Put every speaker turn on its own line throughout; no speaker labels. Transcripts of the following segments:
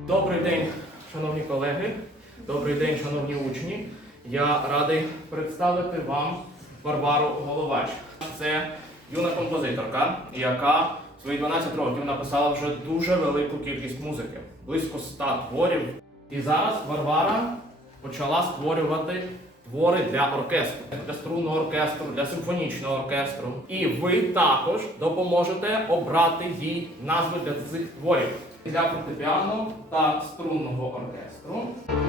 Добрий день, шановні колеги, добрий день, шановні учні. Я радий представити вам Варвару Головач. Це юна композиторка, яка в свої 12 років написала вже дуже велику кількість музики, близько 100 творів. І зараз Варвара почала створювати твори для оркестру, для струнного оркестру, для симфонічного оркестру. І ви також допоможете обрати їй назви для цих творів для фортепіано та струнного оркестру.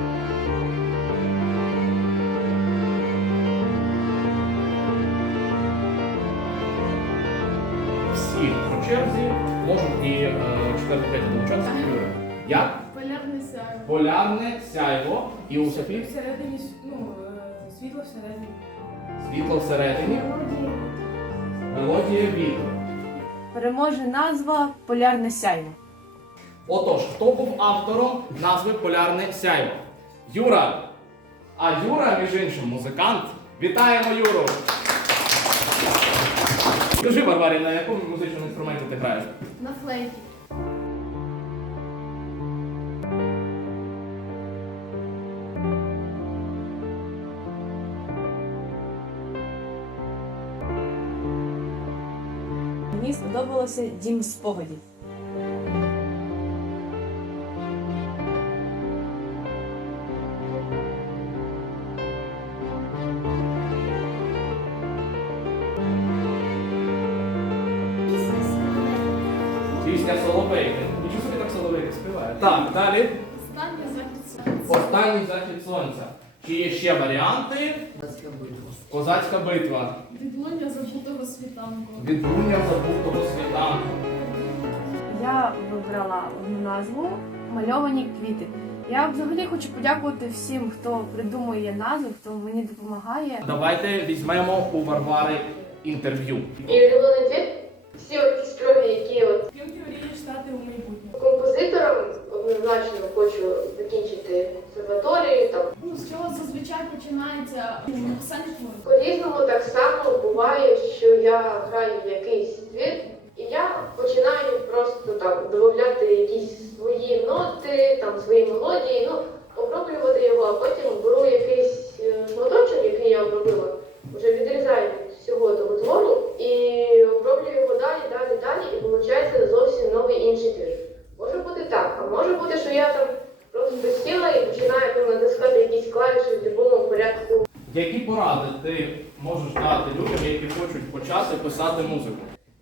Всі по черзі можуть і четвертий долучатися. Як?
Полярне сяйво.
Полярне сяйво. І у Софії?
Всередині, світло всередині.
Світло всередині. Мелодія вітру.
Переможе назва «Полярне сяйво».
Отож, хто був автором назви «Полярне сяйво»? Юра. А Юра, між іншим, музикант. Вітаємо Юру! Скажи, Варварі, на якому музичному інструменті ти граєш?
На флейті.
Мені сподобалося «Дім спогадів».
Пісня Соловейки. Нічого собі так Соловейки співає. Так, далі.
Останній захід сонця.
Останній захід сонця. Чи є ще варіанти? Козацька битва.
Відлуння забутого світанку.
Відлуння забутого світанку.
Я вибрала одну назву «Мальовані квіти». Я взагалі хочу подякувати всім, хто придумує назви, хто мені допомагає.
Давайте візьмемо у Варвари інтерв'ю.
Мій улюблений твір – всі оркестрові, які
Ким ти мрієш стати у майбутньому?
композитором однозначно хочу закінчити консерваторію.
З чого зазвичай починається написання твору?
По-різному так само буває, що я граю в якийсь твір, і я починаю просто додавати якісь свої ноти, свої мелодії, оброблювати його, а потім беру якийсь шматочок, який я обробила, вже відрізаю від всього того твору і оброблюю його далі, і виходить зовсім новий інший твір. Може бути так, а може бути, що я просто сіла і починаю натискати якісь клавіші в будь-якому порядку.
Які поради ти можеш дати людям, які хочуть почати писати музику?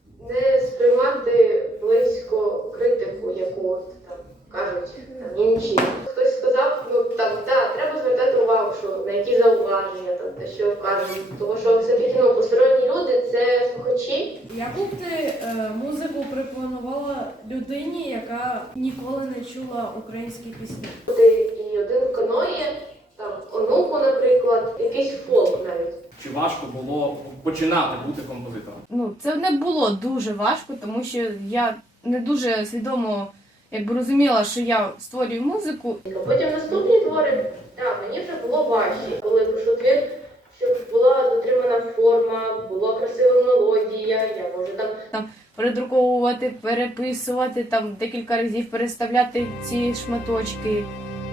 Не сприймати близько критику, яку кажуть інші. Хтось сказав, треба звертати увагу, що на які зауваження, те, що кажуть. Тому що все-таки посторонні люди – це слухачі.
Яку б ти музику пропонувала людині, яка ніколи не чула українські пісні?
Буде і один каноє, онуку, наприклад, якийсь фолк навіть.
Чи важко було починати бути композитором?
Це не було дуже важко, тому що я не дуже свідомо розуміла, що я створюю музику.
Потім наступні твори, мені вже було важче, коли пишу твір, щоб була дотримана форма, була красива мелодія, я можу
Передруковувати, переписувати, декілька разів переставляти ці шматочки.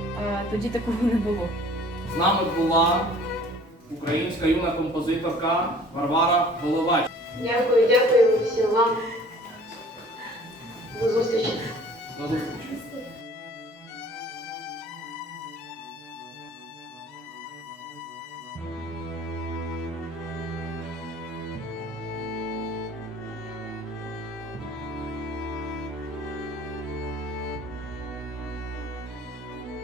Тоді такого не було.
З нами була українська юна композиторка Варвара Головач.
Дякую всім вам. До зустрічі.
До зустрічі.